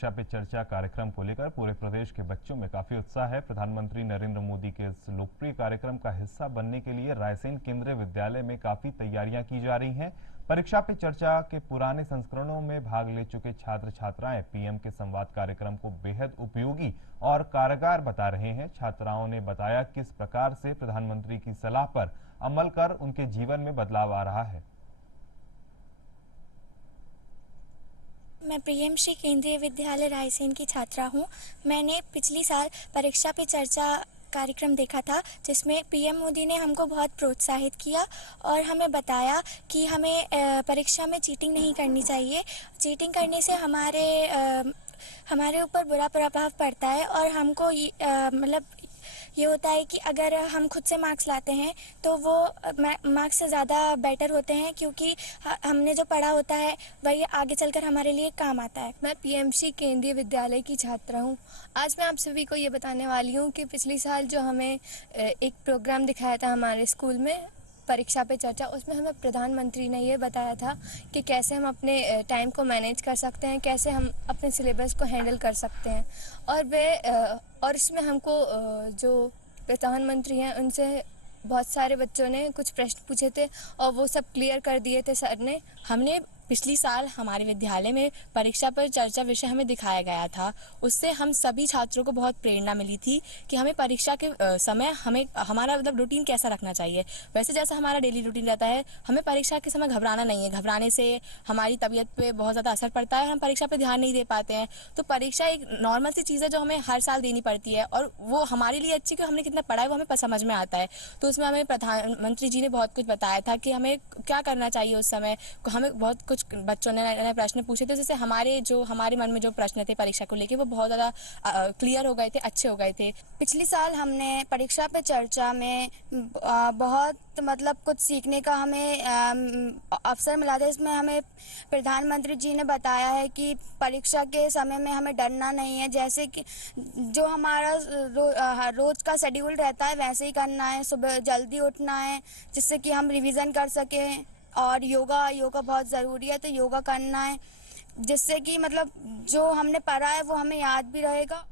परीक्षा पे चर्चा कार्यक्रम को लेकर पूरे प्रदेश के बच्चों में काफी उत्साह है। प्रधानमंत्री नरेंद्र मोदी के इस लोकप्रिय कार्यक्रम का हिस्सा बनने के लिए रायसेन केंद्रीय विद्यालय में काफी तैयारियां की जा रही हैं। परीक्षा पे चर्चा के पुराने संस्करणों में भाग ले चुके छात्र छात्राएं पीएम के संवाद कार्यक्रम को बेहद उपयोगी और कारगर बता रहे हैं। छात्राओं ने बताया किस प्रकार से प्रधानमंत्री की सलाह पर अमल कर उनके जीवन में बदलाव आ रहा है। मैं पीएमश्री केंद्रीय विद्यालय रायसेन की छात्रा हूँ। मैंने पिछली साल परीक्षा पे चर्चा कार्यक्रम देखा था, जिसमें पीएम मोदी ने हमको बहुत प्रोत्साहित किया और हमें बताया कि हमें परीक्षा में चीटिंग नहीं करनी चाहिए। चीटिंग करने से हमारे ऊपर बुरा प्रभाव पड़ता है और हमको ये होता है कि अगर हम खुद से मार्क्स लाते हैं तो वो मार्क्स से ज़्यादा बेटर होते हैं, क्योंकि हमने जो पढ़ा होता है वही आगे चलकर हमारे लिए काम आता है। मैं पीएमश्री केंद्रीय विद्यालय की छात्रा हूँ। आज मैं आप सभी को ये बताने वाली हूँ कि पिछली साल जो हमें एक प्रोग्राम दिखाया था हमारे स्कूल में परीक्षा पे चर्चा, उसमें हमें प्रधानमंत्री ने ये बताया था कि कैसे हम अपने टाइम को मैनेज कर सकते हैं, कैसे हम अपने सिलेबस को हैंडल कर सकते हैं। और इसमें हमको जो प्रधानमंत्री हैं उनसे बहुत सारे बच्चों ने कुछ प्रश्न पूछे थे और वो सब क्लियर कर दिए थे सर ने। हमने पिछली साल हमारे विद्यालय में परीक्षा पर चर्चा विषय हमें दिखाया गया था। उससे हम सभी छात्रों को बहुत प्रेरणा मिली थी कि हमें परीक्षा के समय हमारा रूटीन कैसा रखना चाहिए। वैसे जैसा हमारा डेली रूटीन रहता है, हमें परीक्षा के समय घबराना नहीं है। घबराने से हमारी तबीयत पे बहुत ज़्यादा असर पड़ता है और हम परीक्षा पर ध्यान नहीं दे पाते हैं। तो परीक्षा एक नॉर्मल सी चीज़ है जो हमें हर साल देनी पड़ती है और वो हमारे लिए अच्छी, कि हमने कितना पढ़ा है वो हमें समझ में आता है। तो उसमें हमें प्रधानमंत्री जी ने बहुत कुछ बताया था कि हमें क्या करना चाहिए उस समय। हमें बहुत कुछ बच्चों ने प्रश्न पूछे थे, जिससे हमारे मन में जो प्रश्न थे परीक्षा को लेके वो बहुत ज़्यादा क्लियर हो गए थे, अच्छे हो गए थे। पिछली साल हमने परीक्षा पे चर्चा में बहुत कुछ सीखने का हमें अवसर मिला था। इसमें हमें प्रधानमंत्री जी ने बताया है कि परीक्षा के समय में हमें डरना नहीं है। जैसे कि जो हमारा रोज का शेड्यूल रहता है वैसे ही करना है। सुबह जल्दी उठना है जिससे कि हम रिवीजन कर सकें, और योगा बहुत ज़रूरी है, तो योगा करना है जिससे कि जो हमने पढ़ा है वो हमें याद भी रहेगा।